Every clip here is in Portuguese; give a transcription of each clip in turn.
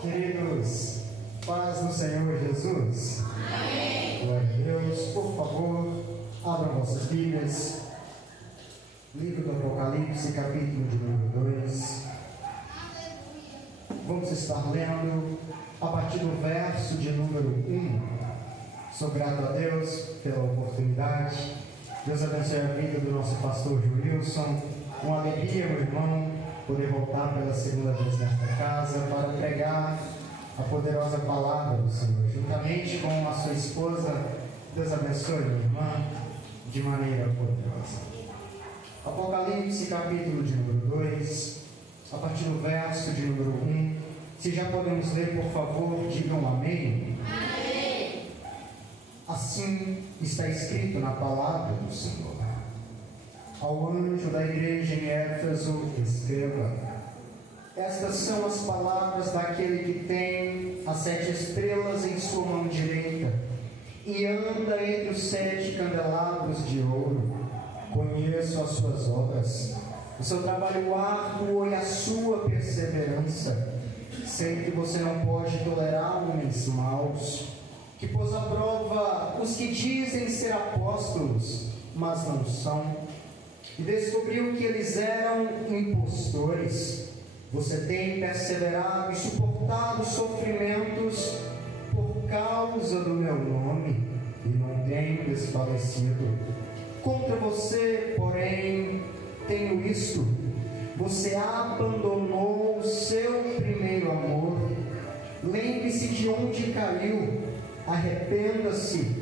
Queridos, paz no Senhor Jesus. Amém. Glória a Deus. Por favor, abram vossas Bíblias. Livro do Apocalipse, capítulo de número 2. Vamos estar lendo a partir do verso de número 1. Sou grato a Deus pela oportunidade. Deus abençoe a vida do nosso pastor Wilson. Uma alegria, meu irmão, poder voltar pela segunda vez nesta casa para pregar a poderosa palavra do Senhor, juntamente com a sua esposa. Deus abençoe, minha irmã, de maneira poderosa. Apocalipse, capítulo de número 2, a partir do verso de número 1. Se já podemos ler, por favor, digam amém. Amém. Assim está escrito na palavra do Senhor. Ao anjo da igreja em Éfeso, escreva: estas são as palavras daquele que tem as 7 estrelas em sua mão direita e anda entre os 7 candelabros de ouro. Conheço as suas obras, o seu trabalho árduo e a sua perseverança. Sei que você não pode tolerar homens maus, que pôs à prova os que dizem ser apóstolos, mas não são, e descobriu que eles eram impostores. Você tem perseverado e suportado sofrimentos por causa do meu nome e não tem desfalecido. Contra você, porém, tenho isto: você abandonou o seu primeiro amor. Lembre-se de onde caiu, arrependa-se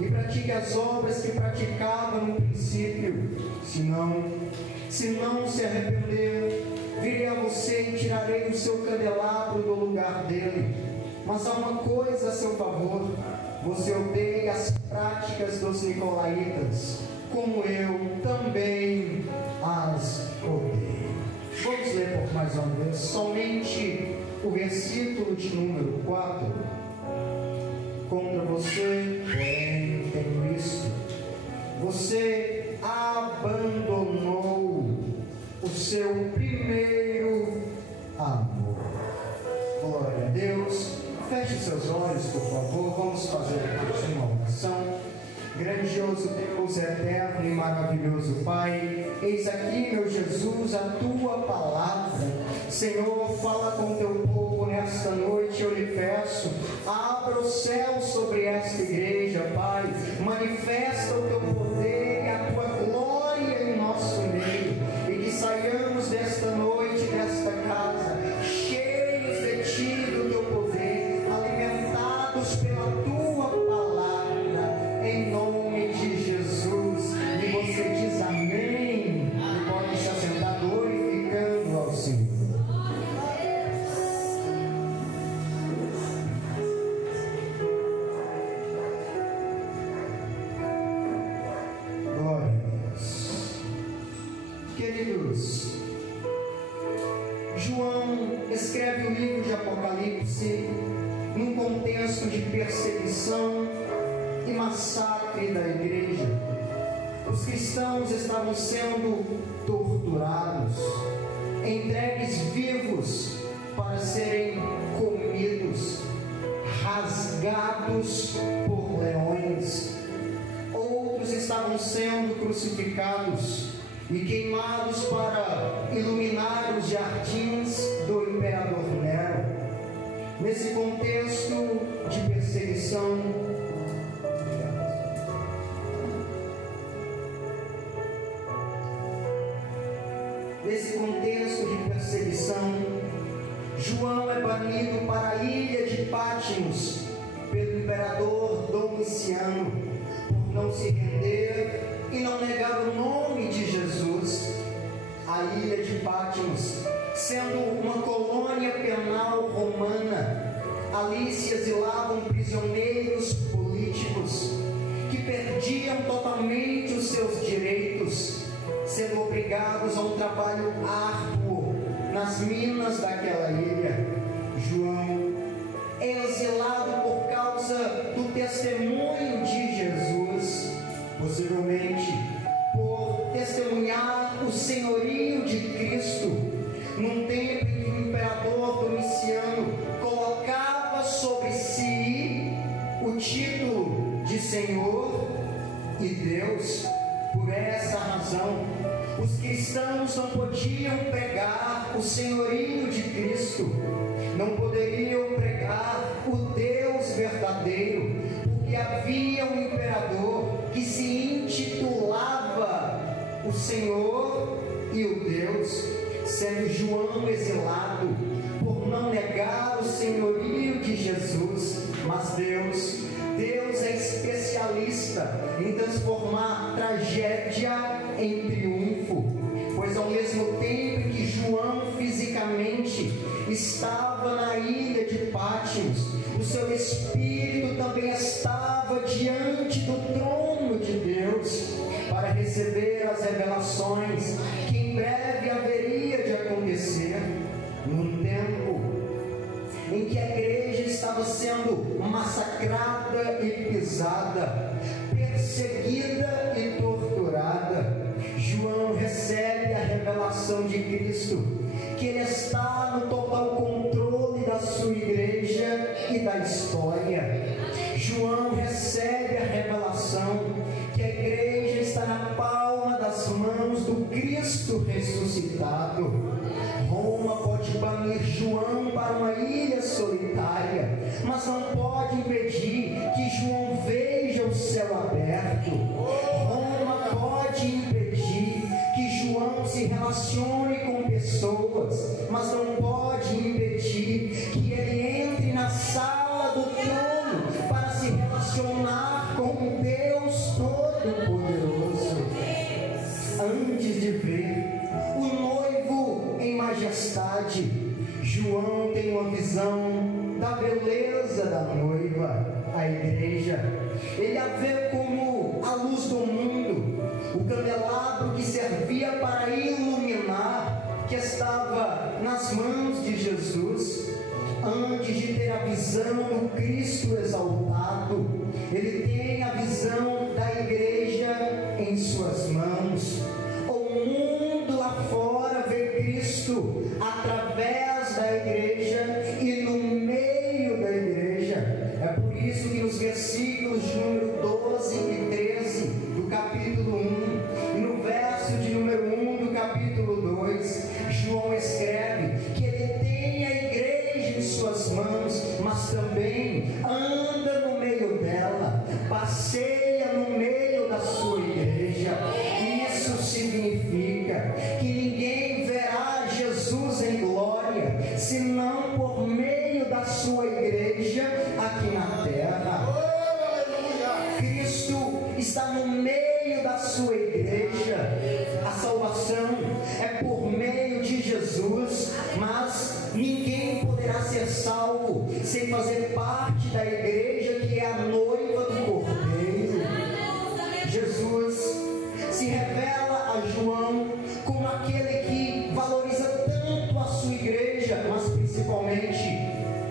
e pratique as obras que praticava no princípio. Se não se arrepender, virei a você e tirarei o seu candelabro do lugar dele. Mas há uma coisa a seu favor: você odeia as práticas dos nicolaítas, como eu também as odeio. Vamos ler por mais uma vez somente o versículo de número 4. Contra você, porém, tenho isto: você abandonou o seu primeiro amor. Glória a Deus. Feche seus olhos, por favor. Vamos fazer aqui uma oração. Grandioso Deus, eterno e maravilhoso Pai, eis aqui, meu Jesus, a tua palavra. Senhor, fala com teu povo nesta noite. Eu lhe peço, abra o céu sobre esta igreja, Pai. Manifesta o teu poder e a tua glória em nosso meio, e que saiamos desta noite, desta casa, cheios de ti, do teu poder, alimentados pela tua palavra, em nome de Jesus. E você diz amém, e pode se assentar glorificando ao Senhor. Glória a Deus. Queridos, João escreve o livro de Apocalipse num contexto de perseguição e massacre da igreja. Os cristãos estavam sendo torturados, entregues vivos para serem comidos, rasgados por leões. Outros estavam sendo crucificados e queimados para iluminar os jardins do imperador Nero. Nesse contexto de perseguição, João é banido para a ilha de Patmos pelo imperador Domiciano por não se render e não negar o nome de Jesus. A ilha de Patmos, sendo uma colônia penal romana, ali se exilavam prisioneiros políticos que perdiam totalmente os seus direitos, sendo obrigados a um trabalho árduo nas minas daquela ilha. João é exilado por causa do testemunho de Jesus, possivelmente por testemunhar o senhorio de Cristo, num tempo em que o imperador Domiciano colocava revelação. Os cristãos não podiam pregar o senhorio de Cristo, não poderiam pregar o Deus verdadeiro, porque havia um imperador que se intitulava o Senhor e o Deus, sendo João exilado por não negar o senhorio de Jesus. Mas Deus é especialista em transformar tragédia em triunfo, pois ao mesmo tempo que João fisicamente estava na ilha de Pátimos, o seu espírito também estava diante do trono de Deus para receber as revelações que em breve haveria de acontecer, no tempo em que a igreja estava sendo massacrada e pisada, perseguida e torturada. João recebe a revelação de Cristo, que Ele está no total controle da sua igreja e da história. João recebe a revelação que a igreja está na palma das mãos do Cristo ressuscitado. Roma pode banir João para uma ilha solitária, mas não pode impedir que João veja o céu aberto. Roma pode impedir que João se relacione com pessoas, mas não pode impedir que ele entre na sala do trono para se relacionar com Deus Todo-Poderoso. Antes de ver o noivo em majestade, João tem uma visão da beleza da noiva, a igreja. Ele a vê como a luz do mundo, o candelabro que servia para iluminar, que estava nas mãos de Jesus. Antes de ter a visão do Cristo exaltado, ele tem a visão da igreja em suas mãos. O mundo lá fora vê Cristo através da igreja e no meio da igreja. É por isso que nos versículos de número 12 e 13 do capítulo 1 e no verso de número 1 do capítulo 2, João escreve que ele tem a igreja em suas mãos, mas também anda no meio dela, passeia no meio da sua igreja. Isso significa que ninguém verá Jesus em glória, senão por meio da sua igreja aqui na terra. Cristo está no meio da sua igreja. A salvação é por meio de Jesus, mas ninguém poderá ser salvo sem fazer parte da igreja, que é a noiva do Cordeiro. Jesus se revela a João como aquele que valoriza tanto a sua igreja, mas principalmente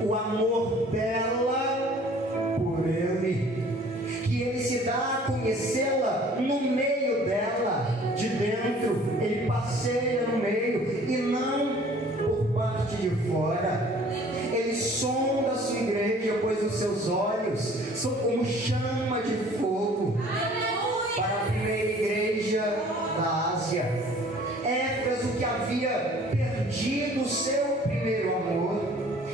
o amor dela por ele, que ele se dá a conhecê-la no meio dela, de dentro. Ele passeia no meio e não por parte de fora. Ele sonda a sua igreja, pois os seus olhos são como chama de fogo. Para a primeira igreja da Ásia, Éfeso, que havia perdido o seu primeiro amor,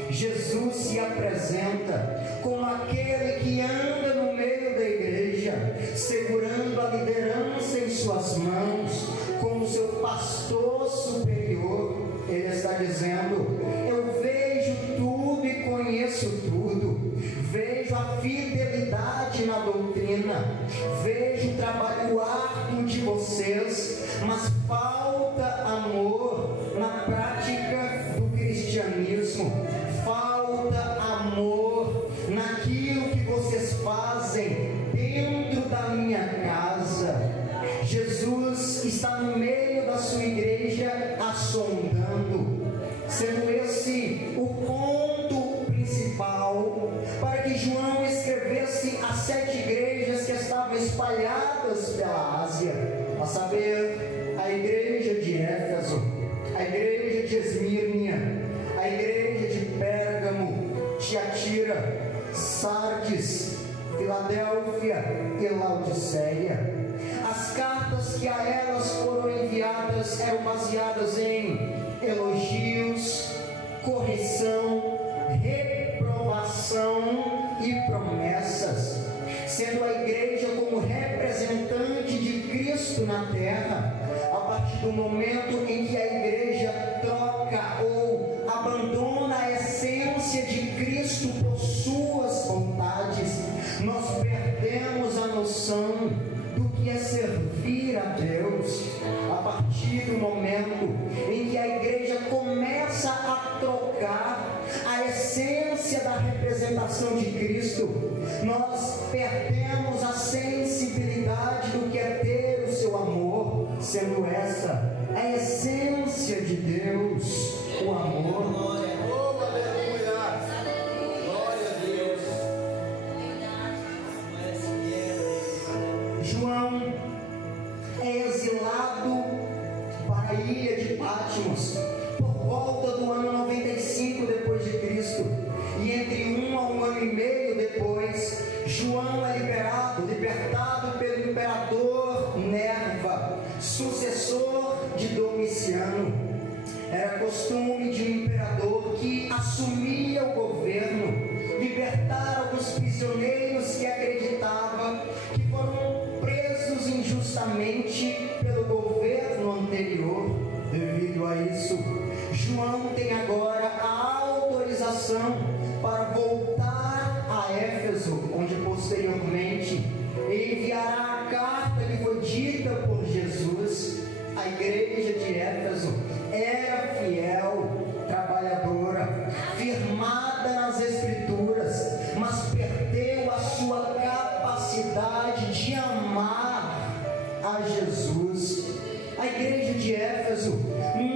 Jesus se apresenta como aquele que anda no meio da igreja, segurando a liderança em suas mãos, como seu pastor superior. Ele está dizendo: eu vejo tudo e conheço tudo, vejo a fidelidade na doutrina, vejo o trabalho árduo de vocês, mas falta amor na prática do cristianismo, falta amor naquilo que vocês fazem dentro da minha casa. Jesus está no meio da sua igreja, assondando, sendo esse o ponto principal para que João escrevesse as 7 igrejas que estavam espalhadas pela Ásia, a saber, a igreja de Éfeso, a igreja de Esmirnia, a igreja de Pérgamo, Tiatira, Sardes, Filadélfia e Laodiceia. As cartas que a elas foram enviadas eram baseadas em elogios, correção, reprovação e promessas, sendo a igreja como representante de Cristo na terra. A partir do momento em que a igreja troca ou abandona a essência de Cristo por suas vontades, nós perdemos a noção do que é servir a Deus. A partir do momento em que a igreja começa a trocar a essência da representação de Cristo, nós perdemos a sensibilidade do que é ter o seu amor, sendo essa a essência de Deus, o amor. João é exilado para a ilha de Patmos por volta do ano 95 depois de Cristo, e entre 1 a 1 ano e meio depois, João é libertado pelo imperador Nerva, sucessor de Domiciano. Era costume de um imperador que assumia o governo libertar alguns prisioneiros que acreditava que foram presos injustamente pelo governo anterior. Devido a isso, João tem agora a autorização para voltar a Éfeso, onde posteriormente ele enviará a carta que foi dita por Jesus. A igreja de Éfeso era fiel, trabalhadora, firmada nas Escrituras, mas perdeu a sua capacidade de amar a Jesus. A igreja de Éfeso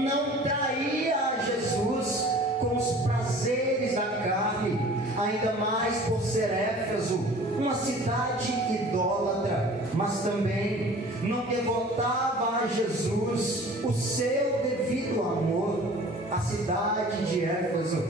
não traía a Jesus com os prazeres da carne, ainda mais por ser Éfeso uma cidade idólatra, mas também não devotava a Jesus o seu devido amor. A cidade de Éfeso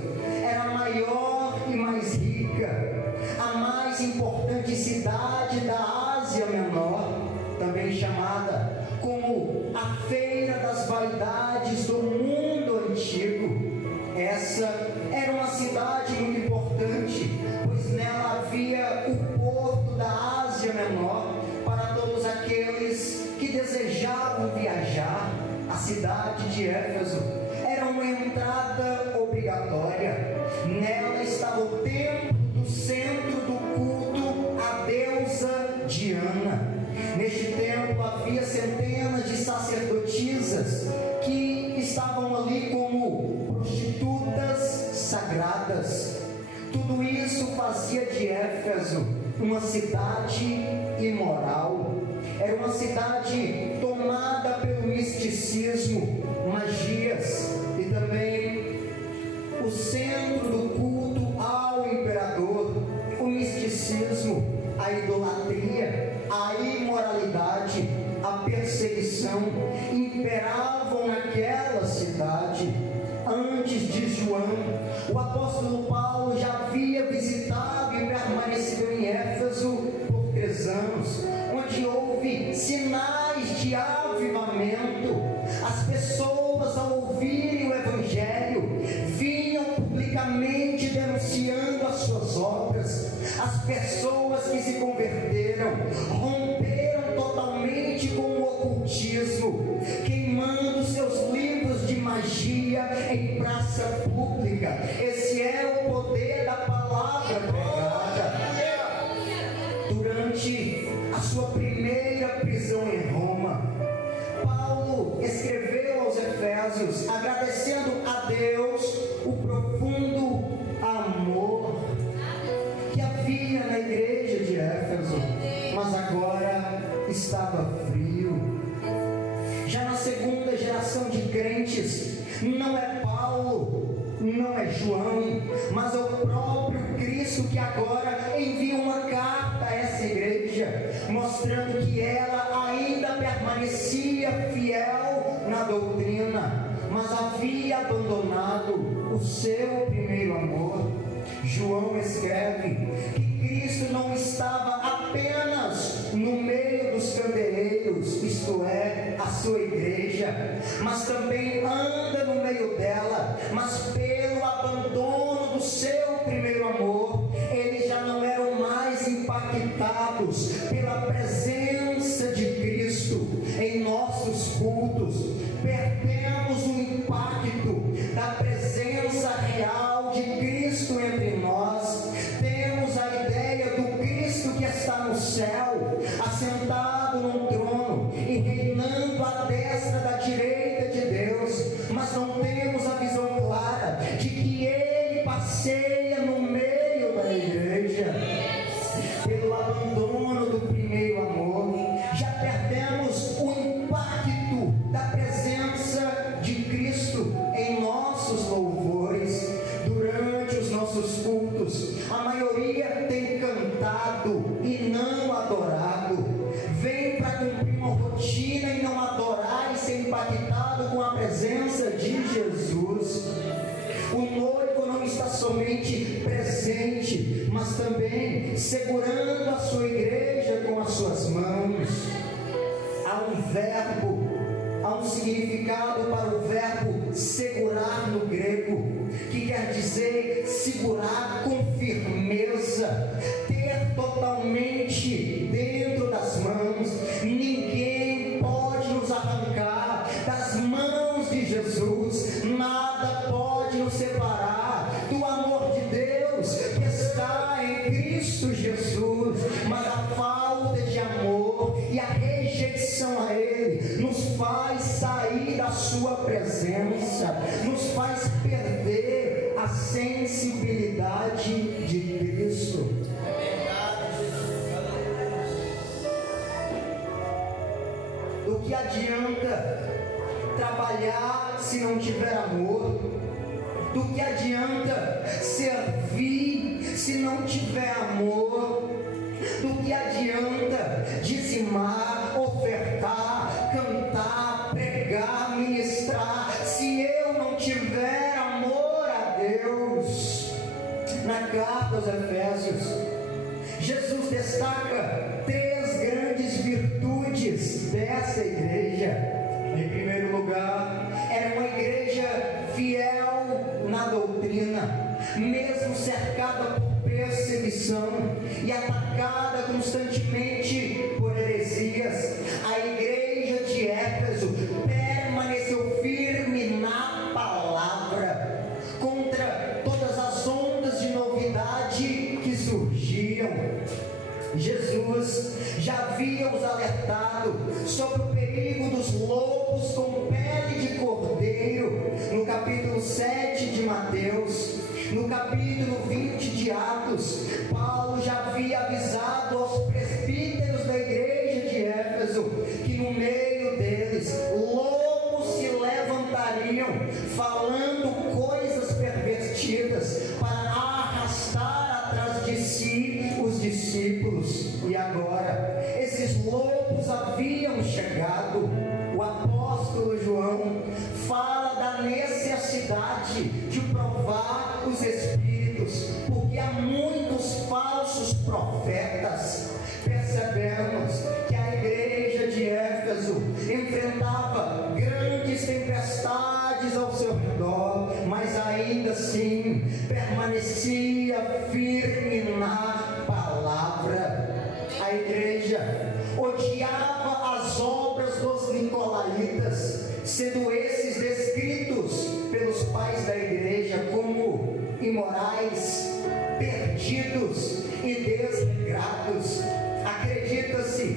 era a maior e mais rica, a mais importante cidade da Ásia Menor, também chamada como a Feira das Vaidades do mundo antigo. Essa era uma cidade muito importante, pois nela havia o porto da Ásia Menor para todos aqueles que desejavam viajar. A cidade de Éfeso era uma entrada obrigatória. Nela estava o templo do centro do culto à deusa Diana. Neste templo havia centenas de sacerdotisas que estavam ali como prostitutas sagradas. Tudo isso fazia de Éfeso uma cidade imoral. Era uma cidade tomada pelo misticismo, magias e também o centro do culto ao imperador. O misticismo, a idolatria, a imoralidade, a perseguição imperavam naquela cidade. Antes de João, o apóstolo Paulo já havia visitado e permanecido em Éfeso por 3 anos, onde houve sinais de avivamento. As pessoas, ao ouvirem o Evangelho, vinham publicamente denunciando as suas obras. As pessoas que se converteram romperam totalmente com o ocultismo, queimando seus livros de magia em praça pública. Esse é o poder da palavra pregada. Durante a sua primeira prisão em Roma, Paulo escreveu aos Efésios agradecendo a Deus o profundo amor que havia na igreja de Éfeso, mas agora estava frio. Já na segunda geração de crentes, não é Paulo, não é João, mas é o próprio Cristo que agora envia uma carta a essa igreja, mostrando que ela ainda permanecia fiel na doutrina, mas havia abandonado o seu primeiro amor. João escreve que Cristo não estava apenas no meio dos candeeiros, Deus, isto é, a sua igreja, mas também anda no meio dela, mas pelo abandono do seu primeiro amor, eles já não eram mais impactados pela presença de Cristo em nossos cultos. Perdemos o impacto da presença real de Cristo entre nós. Temos a ideia do Cristo que está no céu, assentado num trono e reinando à destra da direita de Deus, mas não temos a visão clara de que Ele passeia no meio da igreja. Pelo abandono do primeiro amor, já perdemos o impacto da presença de Cristo em nossos louvores. Durante os nossos cultos, a maioria tem cantado e não adorado. Vem para cumprir uma rotina e não adorar e ser impactado com a presença de Jesus. O noivo não está somente presente, mas também segurando a sua igreja com as suas mãos. Há um verbo, há um significado para o verbo segurar no grego, que quer dizer segurar com firmeza, ter totalmente dentro das mãos. Ninguém pode nos arrancar das mãos de Jesus, nada pode nos separar do amor de Deus que está em Cristo Jesus. Mas a falta de amor e a rejeição a Ele nos faz sair da sua presença, nos faz perder a sensibilidade de Cristo. Do que adianta trabalhar se não tiver amor? Do que adianta servir se não tiver amor? Do que adianta dizimar, ofertar, cantar, pregar, ministrar, se eu não tiver amor a Deus? Na carta aos Efésios, Jesus destaca 3 grandes virtudes dessa igreja. Em primeiro lugar, era uma igreja fiel na doutrina, mesmo cercada por perseguição e atacada constantemente por heresias. A igreja de Éfeso permaneceu firme na palavra, contra todas as ondas de novidade que surgiam. Jesus já havia os alertado sobre o perigo dos lobos com pele de cordeiro, no capítulo 7 de Mateus. No capítulo 20 de Atos, Paulo já havia avisado aos presbíteros da igreja de Éfeso que no meio deles lobos se levantariam, falando coisas pervertidas para arrastar atrás de si os discípulos. E agora, esses lobos haviam chegado. O apóstolo João fala da necessidade de provar os espíritos, porque há muitos falsos profetas. Percebemos que a igreja de Éfeso enfrentava grandes tempestades ao seu redor, mas ainda assim permanecia firme na palavra. A igreja odiava as obras dos nicolaítas, sendo esses descritos pelos pais da igreja como imorais, perdidos e desregrados. Acredita-se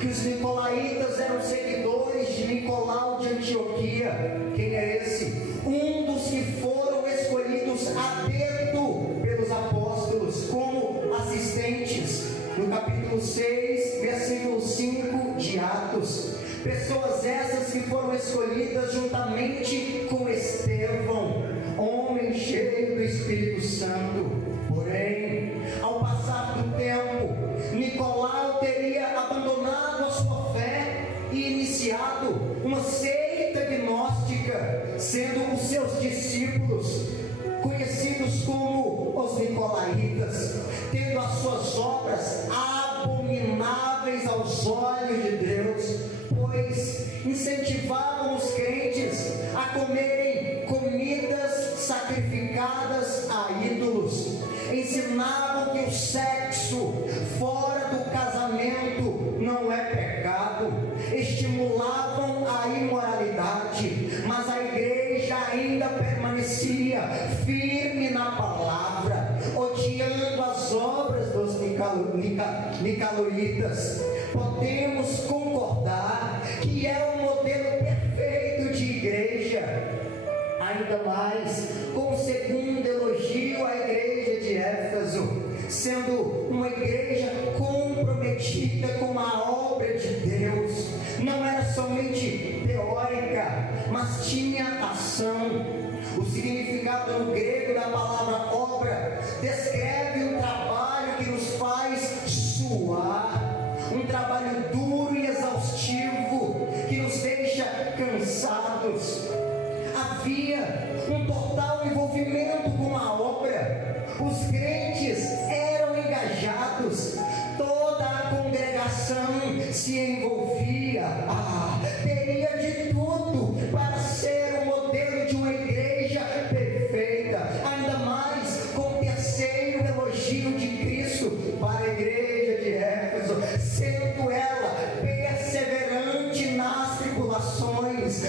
que os nicolaítas eram seguidores de Nicolau de Antioquia. Quem é esse? Um dos que foram escolhidos a dedo pelos apóstolos como assistentes. No capítulo 6, versículo 5 de Atos. Pessoas essas que foram escolhidas juntamente com Estevão, homem cheio do Espírito Santo. Porém, ao passar do tempo, Nicolau teria abandonado a sua fé e iniciado uma seita gnóstica, sendo os seus discípulos conhecidos como os nicolaítas, tendo as suas obras abomináveis aos olhos de Deus. pois incentivavam os crentes a comerem comidas sacrificadas a ídolos, ensinavam que o sexo fora do casamento não é pecado, estimulavam a imoralidade, mas a igreja ainda permanecia firme na palavra, odiando as obras dos nicolaítas. Podemos concordar que é o modelo perfeito de igreja, ainda mais com o segundo elogio à igreja de Éfeso, sendo uma igreja comprometida com a obra de Deus. Não era somente teórica, mas tinha ação. O significado no grego da palavra obra descreve um trabalho que nos faz suar, um trabalho duro e exaustivo que nos deixa cansados. Havia um total envolvimento com a obra, os crentes eram engajados, toda a congregação se envolvia, teria de tudo para ser o modelo de uma igreja perfeita, ainda mais com o terceiro elogio de Cristo para a igreja de Éfeso, sendo ela perseverante nas tribulações.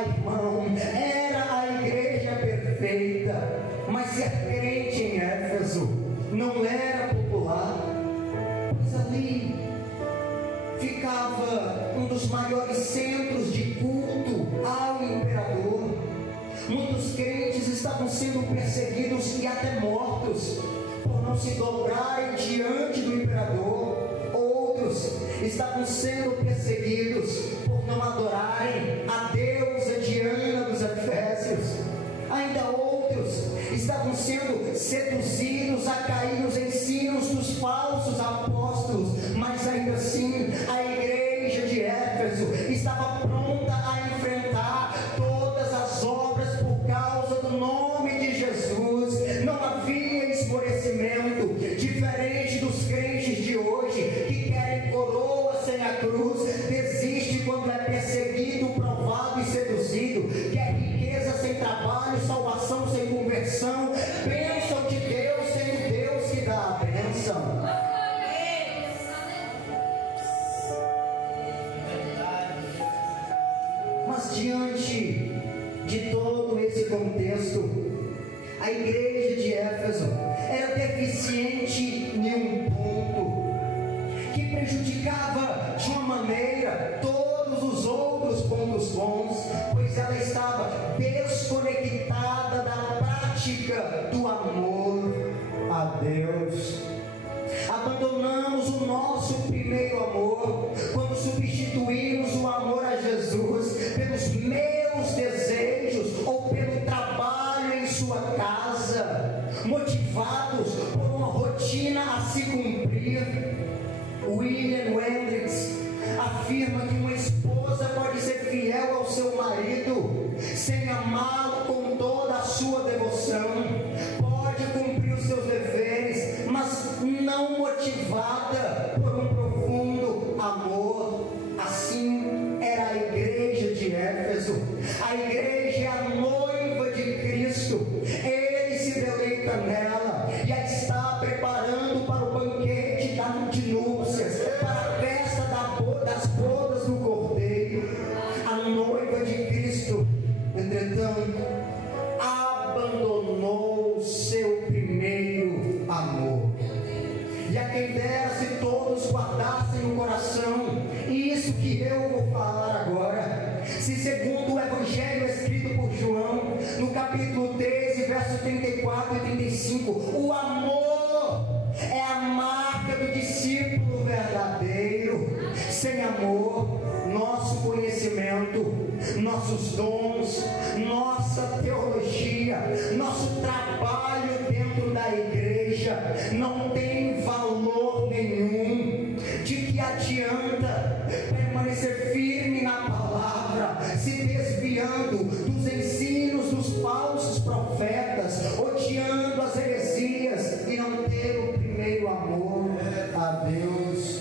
Irmão, era a igreja perfeita, mas ser crente em Éfeso não era popular, pois ali ficava um dos maiores centros de culto ao imperador. Muitos crentes estavam sendo perseguidos e até mortos por não se dobrarem diante do imperador. Outros estavam sendo perseguidos por não adorarem a deusa Diana dos Efésios. Ainda outros estavam sendo seduzidos a cair nos ensinos dos falsos apóstolos, mas ainda assim a igreja de Éfeso estava pronta a enfrentar todas as obras por causa do nome de Jesus. Não havia esmorecimento, diferente dos crentes de hoje que querem coroa sem a cruz, desiste quando é perseguido, provado e seduzido, quer riqueza sem trabalho, salvação sem conversão, bênção de Deus sem o Deus que dá a bênção. Mas diante de todo esse contexto, a igreja de Éfeso era deficiente em um ponto que prejudicava de uma maneira todos os outros pontos bons, pois ela estava desconectada da prática do amor a Deus. Abandonamos o nosso primeiro amor quando substituímos o amor a Jesus pelos meus desejos ou pelo trabalho em sua casa, motivados por uma rotina a se cumprir. William Hendricks afirma que uma esposa pode ser fiel ao seu marido sem amá-lo com toda a sua devoção, pode cumprir os seus deveres, mas não motivada por um profundo amor. Assim era a igreja de Éfeso. A igreja é a noiva de Cristo, ele se deleita nela e a está preparando para o banquete de núpcias, para a festa das bodas do Cordeiro. A noiva de Cristo, entretanto, abandonou seu primeiro amor. E a quem dera se todos guardassem no coração isso que eu vou falar agora. Se segundo o Evangelho escrito por João, no capítulo 13, verso 34 e 35, o amor é a marca do discípulo verdadeiro. Sem amor, nosso conhecimento, nossos dons, nossa teologia, nosso trabalho dentro da igreja não tem valor nenhum. De que adianta permanecer firme na palavra, se desviando dos ensinos dos falsos profetas, odiando as heresias e não ter o primeiro amor a Deus?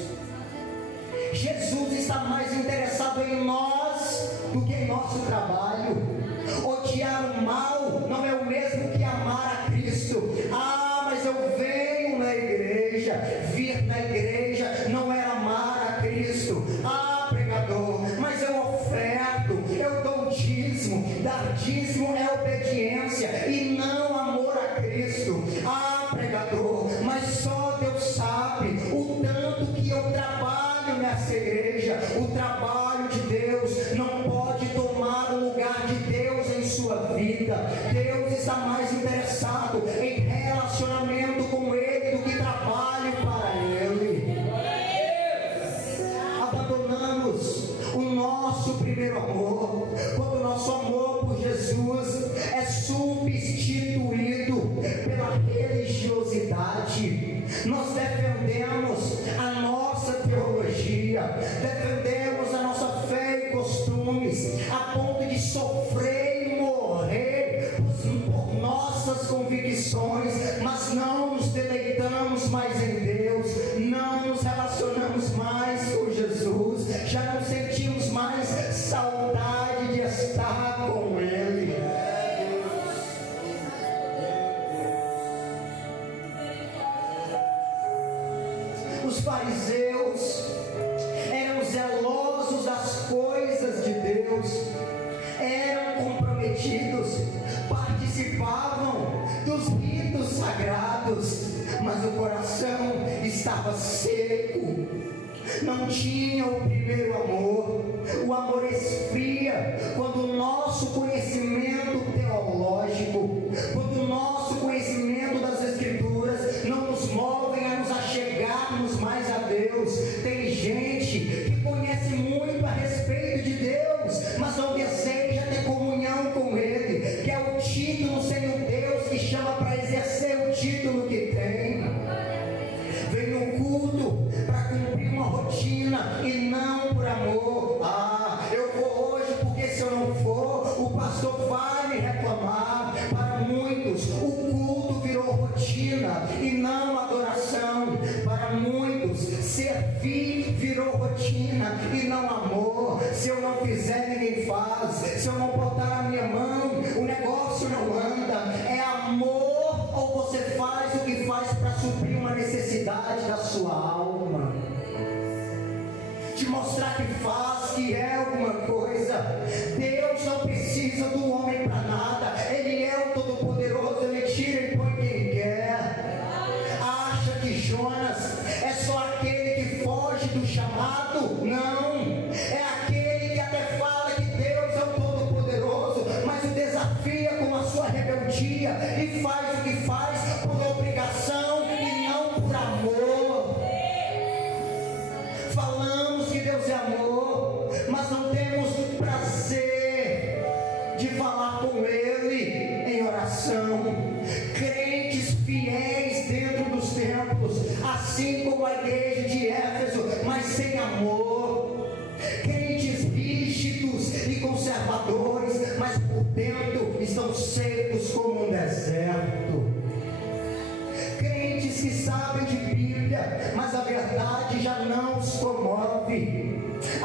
Jesus está mais interessado em na igreja não era amar a Cristo. Ah, pregador, mas eu oferto, eu dou dízimo. Dar dízimo é obediência e não amor a Cristo. Ah, pregador, mas só Deus sabe o tanto que eu trabalho nessa igreja. O trabalho de Deus não pode tomar o lugar de Deus em sua vida. Deus está mais interessado em relacionamento com Ele do que trabalho para Ele. Abandonamos o nosso primeiro amor quando o nosso amor por Jesus é substituído pela religiosidade. Nós defendemos a nossa teologia, defendemos a nossa fé e costumes a ponto de sofrer e morrer por nossas convicções, mas não nos deleitamos mais em Deus, não nos relacionamos mais com Jesus, já não sentimos mais saudade de estar com Ele. Os fariseus eram zelosos das coisas de Deus, eram comprometidos, participavam dos ritos sagrados, mas o coração estava seco, não tinha o primeiro amor. O amor esfria quando o nosso conhecimento teológico, quando o nosso conhecimento das Escrituras não nos movem a nos achegarmos mais a Deus. Tem gente que conhece muito a respeito de Deus, mas não deseja ter comunhão com Ele, que é o título sem o Deus que chama para exercer o título que tem. Vem no culto para cumprir uma rotina e não por amor. Ah, eu vou hoje porque se eu não for, o pastor vai me reclamar. Para muitos, o culto virou rotina e não adoração. Para muitos, servir virou rotina e não amor. Se eu não fizer, ninguém faz. Se eu não botar a minha mão, o negócio não anda. É amor ou você faz o que faz para suprir uma necessidade da sua alma? De mostrar que faz, que é alguma coisa. Deus não precisa do homem para nada. Ele é o Todo-Poderoso, Ele tira e põe quem quer. Acha que Jonas é só aquele que foge do chamado? Não, é aquele que até fala que Deus é o Todo-Poderoso, mas o desafia com a sua rebeldia e faz o que faz por obrigação e não por amor. Falamos que Deus é amor, mas não temos prazer de falar com Ele em oração. Crentes fiéis dentro dos templos, assim como a igreja de Éfeso, mas sem amor. Crentes rígidos e conservadores, mas por dentro estão secos como um deserto. Crentes que sabem de Bíblia, mas a verdade já não os comove.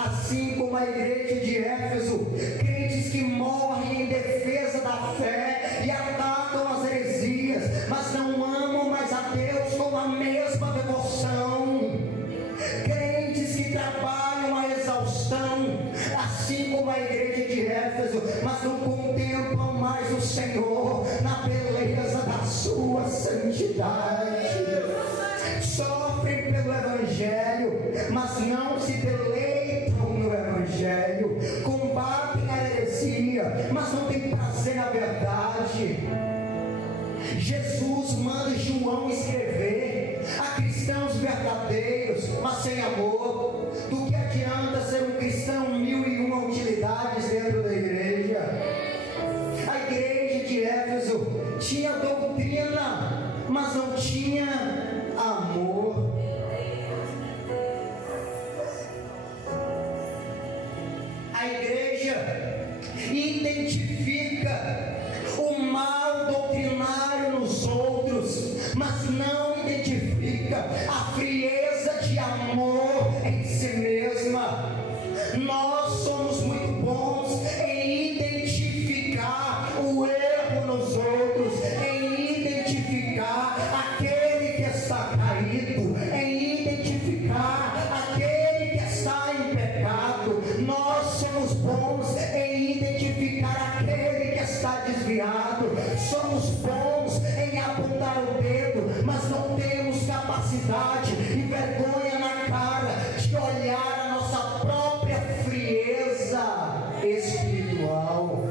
Assim como a igreja de Éfeso, crentes que morrem em defesa da fé e atacam as heresias, mas não amam mais a Deus com a mesma devoção. Crentes que trabalham a exaustão, assim como a igreja de Éfeso, mas não contemplam mais o Senhor na beleza da sua santidade. Sofrem pelo Evangelho, mas não se deleitam no Evangelho. Combatem a heresia, mas não têm prazer na verdade. Jesus manda João escrever a cristãos verdadeiros, mas sem amor. Do que adianta ser um cristão 1001 utilidades dentro da igreja? A igreja de Éfeso tinha doutrina, mas não tinha amor. A igreja identifica o mal doutrinário nos outros, mas não identifica a frieza de amor em si mesma. Nós somos muito bons em identificar o erro nos outros, em identificar aquele que está caído. incapacidade e vergonha na cara de olhar a nossa própria frieza espiritual.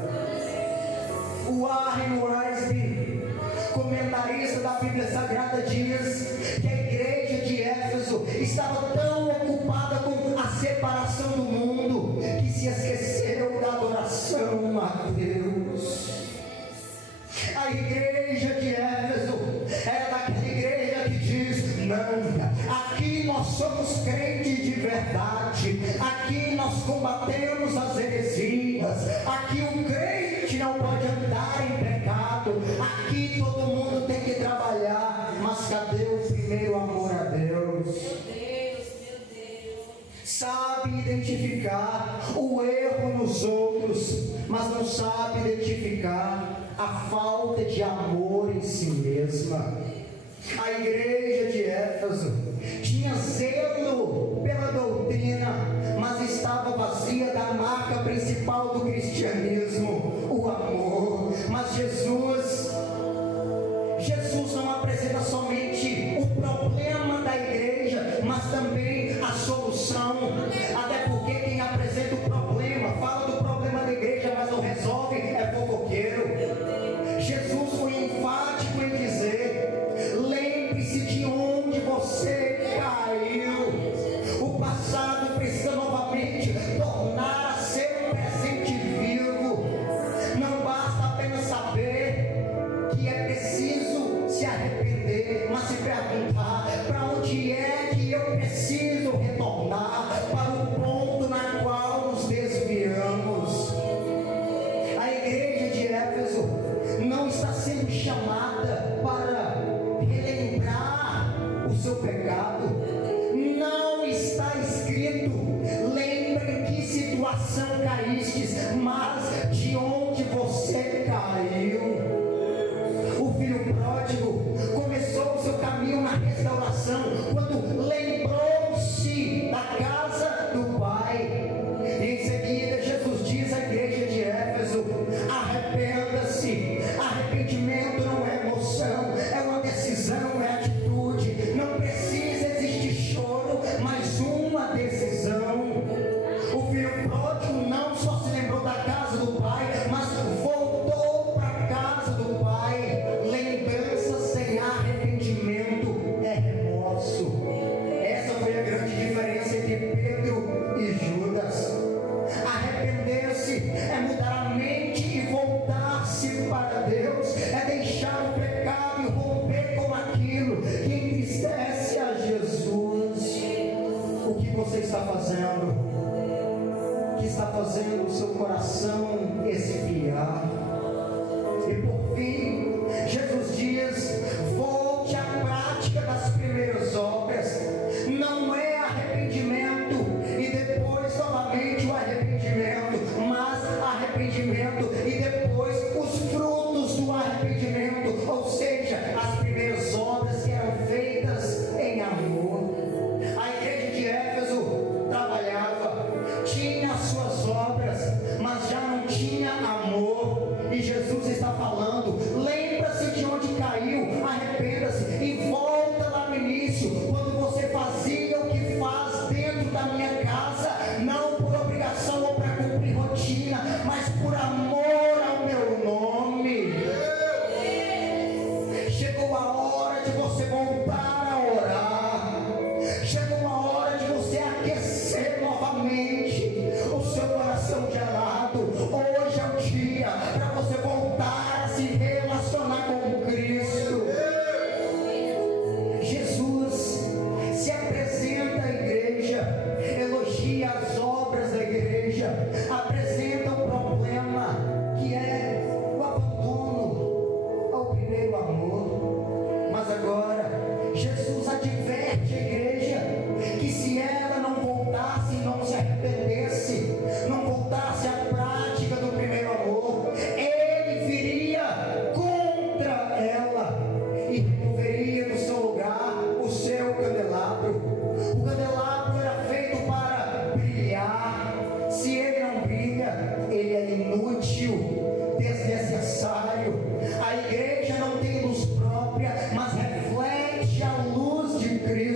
O Warren Wiersbe, comentarista da Bíblia Sagrada, diz que a igreja de Éfeso estava tão ocupada com a separação do mundo que se esqueceu da adoração a Deus. A igreja de Éfeso era daquela igreja que diz: não, aqui nós somos crentes de verdade, aqui nós combatemos as heresias, aqui o crente não pode andar em pecado, aqui todo mundo tem que trabalhar. Mas cadê o primeiro amor a Deus? Sabe identificar o erro nos outros, mas não sabe identificar a falta de amor em si mesma. A igreja de Éfeso tinha zelo pela doutrina, mas estava vazia da marca principal do cristianismo, o amor. Mas Jesus não apresenta somente o problema da igreja, mas também a solução. Até porque quem apresenta o problema, fala do problema da igreja, mas não resolve, é fofoqueiro. Jesus foi enfático em dizer: lembre-se de onde você caiu. O passado precisa novamente tornar a ser um presente vivo. Não basta apenas saber que é preciso se arrepender, mas se perguntar: para onde é que eu preciso retornar? Para o ponto na qual nos desviamos. A igreja de Éfeso não está sendo chamada para relembrar o seu pecado. Não está escrito: lembre em que situação caístes, mas de onde você caiu. O filho pródigo começou o seu caminho na restauração quando lembrou-se da casa do Pai. E em seguida Jesus diz à igreja de Éfeso: arrependa-se. Arrependimento não é emoção, é uma decisão, é atitude. Não precisa existir choro, mas uma decisão. O filho pródigo não só se lembrou da casa do Pai, mas voltou para a casa do Pai. Lembrança sem arrependimento é remorso. Essa foi a grande diferença entre Pedro e Judas. Arrepender-se é mudar a mente e voltar-se para Deus, é deixar o pecado e romper com aquilo que entristece a Jesus. O que você está fazendo? Que está fazendo o seu coração esfriar? E por fim, Jesus diz: volte à prática das primeiras obras. Não é arrependimento e depois novamente o arrependimento, mas arrependimento e depois os frutos do arrependimento, ou seja, as primeiras obras que eram feitas em amor. A igreja de Éfeso trabalhava, tinha as suas obras, mas já não tinha amor. E Jesus está falando: lembra-se de onde caiu, arrependa-se e volta lá no início, quando você fazia o que faz dentro da minha casa, não por obrigação ou para cumprir rotina, mas por amor ao meu nome. Chegou a hora de você voltar a orar. Chegou a hora de você aquecer novamente o seu coração gelado. Hoje é o dia para você voltar a se relacionar com Cristo. Jesus se apresenta à igreja, elogia as obras da igreja, apresenta o problema que é o abandono ao primeiro amor. Mas agora Jesus adverte a igreja que se ela não voltasse, não se arrependesse, não voltasse à prática do primeiro amor, ele viria contra ela e removeria do seu lugar o seu candelabro. O candelabro era feito para brilhar. Se ele não brilha, ele é inútil, desnecessário. A igreja não tem luz própria, mas reflete a luz de Cristo.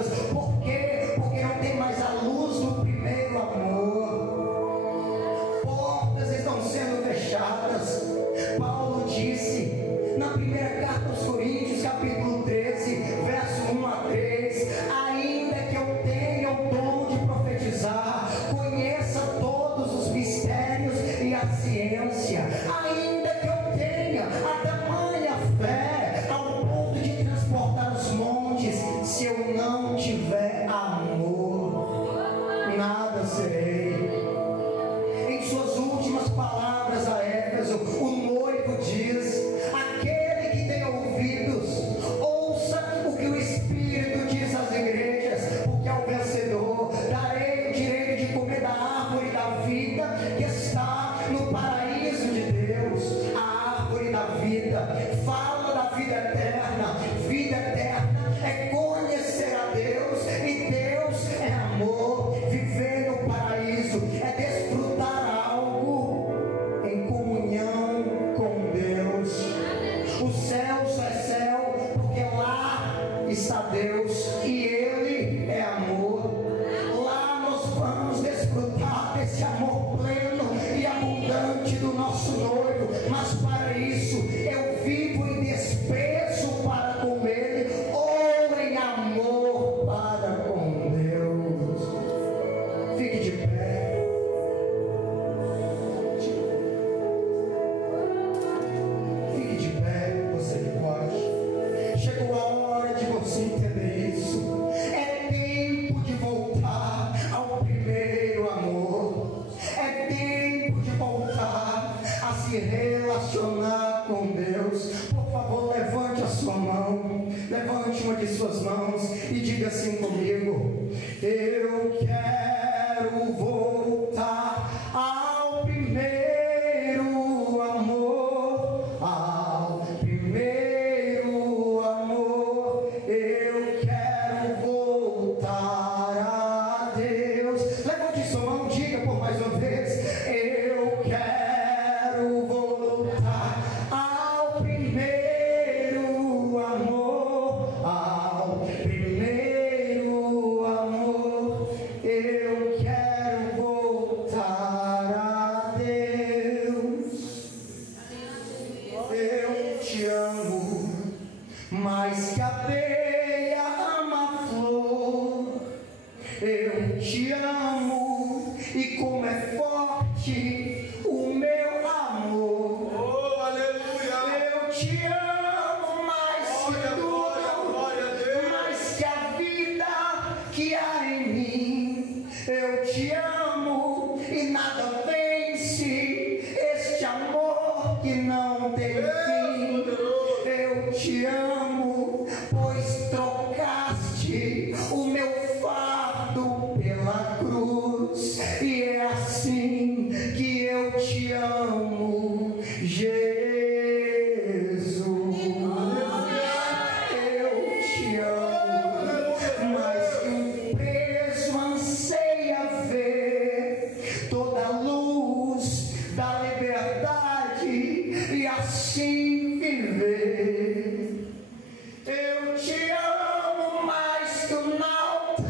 fechadas. Por quê? Porque não tem mais a luz do primeiro amor. Portas estão sendo fechadas. Paulo disse na primeira carta aos Coríntios, capítulo 13, verso 1 a 3: ainda que eu tenha o dom de profetizar, conheça todos os mistérios e a ciência, ainda que eu tenha a tamanha fé ao ponto de transportar os montes, se eu não tiver amor, nada serei. Em suas últimas palavras a Éfeso, o noivo diz: aquele que tem ouvidos, ouça o que o Espírito diz às igrejas, porque ao vencedor darei o direito de comer da árvore da vida que está no paraíso de Deus. A árvore da vida fala da vida eterna. Vida eterna é conhecer a Deus, e Deus é amor. Viver no paraíso é desfrutar algo em comunhão com Deus. O céu só é céu porque lá está Deus e Ele é amor. Lá nós vamos desfrutar desse amor pleno e abundante do nosso noivo. Mas para isso eu vivo em desprezo para com Ele, ou em amor para com Deus. Fique de pé. Fique de pé, você que pode. Chegou a hora de você entender isso. É tempo de voltar ao primeiro amor. É tempo de voltar a se relacionar com Deus. Por favor, levante a sua mão. Levante uma de suas mãos e diga assim comigo: eu quero voltar ao primeiro amor. Ao primeiro amor. Eu quero voltar a Deus. Levante sua mão, diga por mais uma vez: eu quero voltar ao primeiro amor. Ao primeiro amor. Eu quero voltar a Deus. Eu te amo mais que a abelha ama a flor. Eu te amo, e como é forte o meu amor. Oh, aleluia! Eu te amo mais que tudo, mais que a vida que há em mim. Eu te amo e nada vence este amor que não tem fim. Eu te amo, pois trocaste o meu fardo pela cruz, e é assim que eu te amo, Jesus. Eu te amo mais que um preso anseia ver toda a luz da liberdade e assim viver. Eu te amo mais que o nauta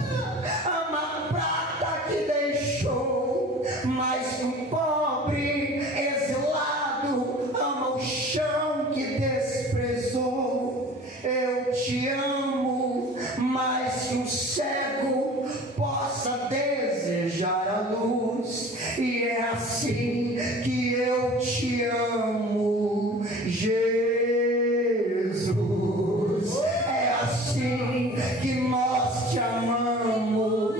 ama a prata que deixou, mais que um pobre exilado ama o chão que desprezou. Eu te amo mais que um cego possa desejar a luz, e é assim que eu te amo, Jesus. É assim que nós te amamos,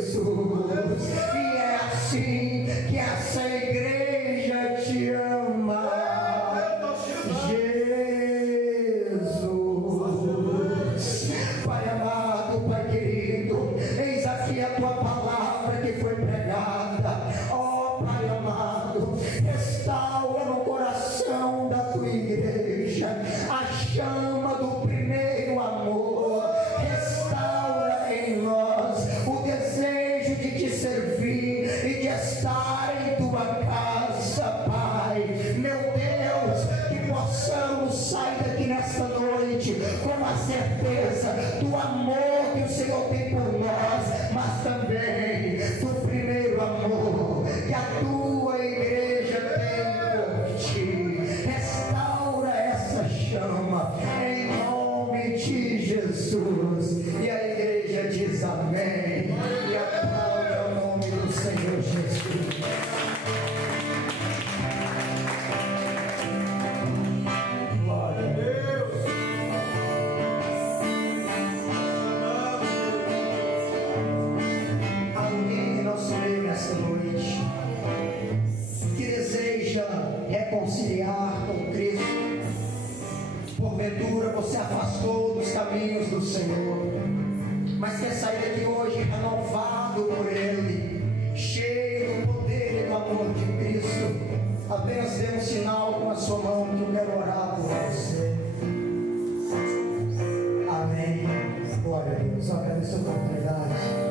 Jesus. E é assim que essa igreja te ama, Jesus. Pai amado, Pai querido, eis aqui a tua palavra que foi pregada. Ó Pai amado, restaura no coração da tua igreja a chama do primeiro amor. Restaura em nós o desejo de te servir e de estar em tua casa, Pai. Meu Deus, que possamos sair daqui nesta noite com a certeza do amor que o Senhor tem por nós, mas também do primeiro amor que a tua igreja tem por ti. Restaura essa chama em nome de Jesus. E a igreja diz amém e aplauda o nome do Senhor Jesus. Glória a Deus. Há alguém em nosso meio nesta noite que deseja reconciliar com Cristo. Porventura você afastou dos caminhos do Senhor, mas quer sair daqui hoje renovado por Ele, cheio do poder e do amor de Cristo. Apenas dê um sinal com a sua mão que eu quero orar por você. Amém. Glória a Deus. Eu agradeço a oportunidade.